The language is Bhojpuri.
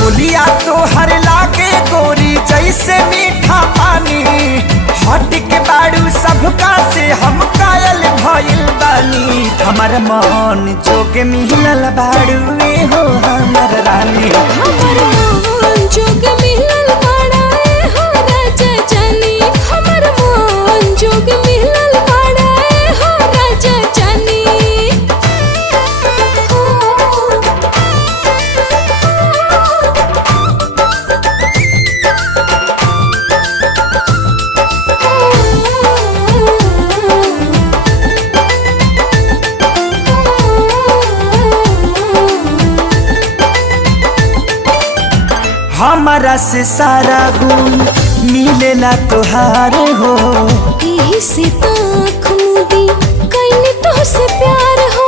बोलिया तो हर लागे गोरी जैसे मीठा पानी, हट के बाड़ू सबका से हम कायल भइल बानी। हमर मन जोगे मिलल बाड़ू हो हमर रानी, हमर मन जोग मिलल बाड़ा हो राजा जानी, हमर मन जोग मिलल बाड़ा हो राजा जानी। हमारा से सारा गुण मिलेला तोहार हो, यही से ताख मुदी कैनी तो से प्यार हो।